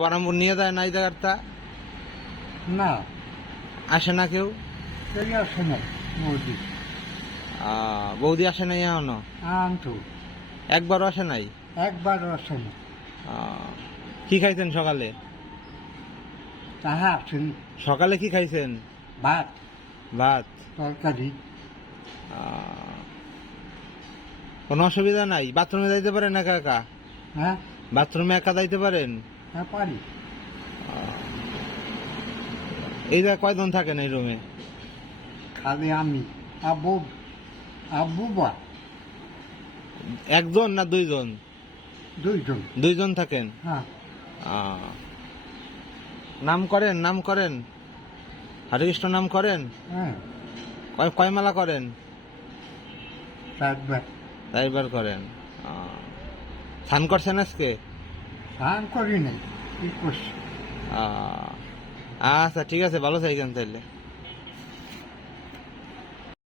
বারামপুর নিয়ে যায় না এই জায়গাটা? না, আসে না কেউ? সেই আসে না বৌদি। বৌদি আসে নাই এখনো? আনতো একবারও আসে নাই? একবারও আসে না। কি খাইছেন সকালে? তাহা আসেন সকালে কি খাইছেন? ভাত ভাত। তরকারি। কোনো অসুবিধা নাই? বাথরুমে যাইতে পারেন একা একা? হ্যাঁ বাথরুমে একা যাইতে পারেন? হ্যাঁ পারি। এই জায়গায় কয়জন থাকেন এই রুমে? খালি আমি আব্বু আব্বু বা একজন না দুইজন? দুইজন। দুইজন থাকেন। হ্যাঁ নাম করেন? নাম করেন? হরেকৃষ্ণ নাম করেন? হ্যাঁ কয় মালা করেন? চারবার। চারবার করেন। স্নান করছেন আজকে? স্নান করি নাই, কি করছি। আচ্ছা ঠিক আছে, ভালো থাকেন তাইলে।